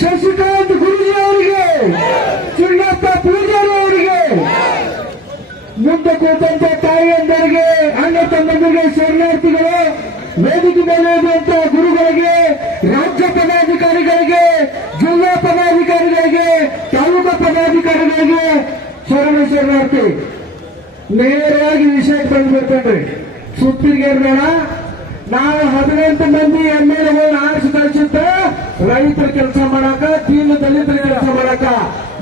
ಶಶಿಕಾಂತ್ ಗುರುಜಿ ಅವರಿಗೆ, ಚಿನ್ನಪ್ಪ ಪೂಜಾರಿ ಅವರಿಗೆ, ಮುಂದೆ ಕೂತಂತ ತಾಯಿಯಂದರಿಗೆ, ಅಣ್ಣ ತಮ್ಮಂದಿರಿಗೆ, ಶರಣಾರ್ಥಿಗಳು, ವೇದಿಕೆ ಮೇಲೆ ಇರುವಂತ ಗುರುಗಳಿಗೆ, ರಾಜ್ಯ ಪದಾಧಿಕಾರಿಗಳಿಗೆ, ಜಿಲ್ಲಾ ಪದಾಧಿಕಾರಿಗಳಿಗೆ, ತಾಲೂಕಾ ಪದಾಧಿಕಾರಿಗಳಿಗೆ ಶರಣಾರ್ಥಿ. ನೇರವಾಗಿ ವಿಷಯಕ್ಕೆ ಬಂದ್ಬಿಡ್ತೇನ್ರಿ. ಸುತ್ತಿಗೆ ಬೇಡ. ನಾವು 18 ಮಂದಿ ಎಮ್ಮೆಲ್ಲೆಗಳನ್ನ ಆರಿಸಿ ಕಳಿಸಿದ್ದ ರೈತರ ಕೆಲಸ ಮಾಡಾಕ, ದೀನ ದಲಿತರ ಕೆಲಸ ಮಾಡಾಕ.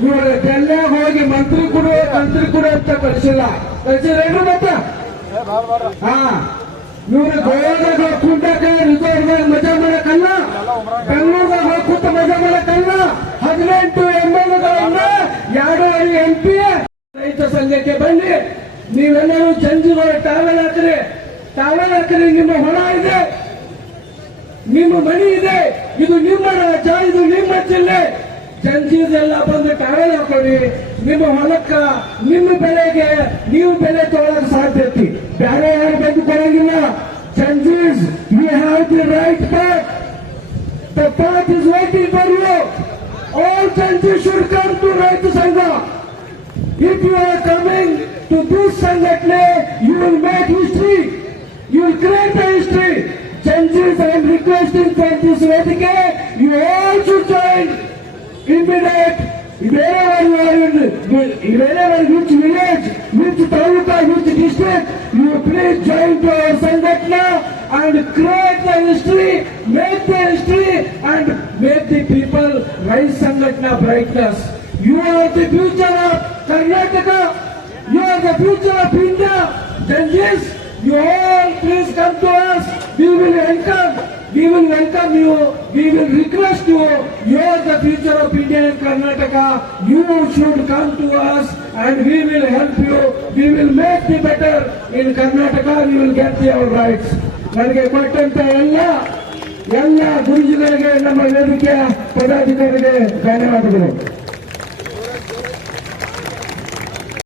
ಇವರು ಡೆಲ್ಲಾಗ ಹೋಗಿ ಮಂತ್ರಿ ಕೊಡು ಅಂತ ಕಳಿಸಿಲ್ಲ. ಕಳಿಸಿದ್ರೇನು ಮತ್ತ? ಹಾ, ಇವರು ಗೋವಾದಾಗ ಕೂತಾಕ ರಿಸೋರ್ಟ್ದಾಗ ಮಜಾ ಮಾಡಕ್ಕಲ್ಲ, ಬೆಂಗಳೂರದಾಗ ಹೋಗಿ ಕೂತ ಮಜಾ ಮಾಡಕ್ಕಲ್ಲ. 18 ಎಮ್ಮೆಲ್ಲೆಗಳನ್ನ 2 MP ರೈತ ಸಂಘಕ್ಕೆ ಬನ್ನಿ. ನೀವೆಲ್ಲರೂ ಜಂಜಿಗಳು ಟಾವೆಲ್ ಹಾಕ್ರಿ. ನಿಮ್ಮ ಹೊಲ ಇದೆ, ನಿಮ್ಮ ಮನೆ ಇದೆ, ಇದು ನಿಮ್ಮ ರಾಜ್ಯ, ಇದು ನಿಮ್ಮ ಜಿಲ್ಲೆ. ಜಂಜೀದೆಲ್ಲ ಬಂದು ಟಾವೆಲ್ ಹಾಕೊಳ್ಳಿ. ನಿಮ್ಮ ಹೊಲಕ್ಕ, ನಿಮ್ಮ ಬೆಳೆಗೆ ನೀವು ಬೆಲೆ ತೊಗೊಳಕ್ ಸಾಧ್ಯತೆ. ಬೇರೆ ಯಾರು ಬಂದು ಕೊಡಂಗಿಲ್ಲ. ಜಂಜೀಸ್, you have the right path. The path is waiting for you. All ಜಂಜೀಸ್ ಶುಡ್ ಕಮ್ ಟು ರೈತ ಸಂಘ. If you are coming to this Sangatne, you will make history. You will create a history. Changes, I am requesting for this Vedike, you all should join immediate. Wherever you are in, wherever which village, which taluka, which district, you please join to our Sangatna and create the history, make the history and make the people rise Sangatna brightness. You are the future of Karnataka. You are the future of India. Judges, you all please come to us. We will welcome. We will welcome you. We will request you. You are the future of India and Karnataka. You should come to us and we will help you. We will make the better in Karnataka. We will get your rights. ನನಗೆ ಕೊಟ್ಟಂತ ಎಲ್ಲ ಗುರುಜಿಗಳಿಗೆ, ನಮ್ಮ ವೇದಿಕೆಯ ಪದಾಧಿಕಾರಿಗೆ ಧನ್ಯವಾದಗಳು.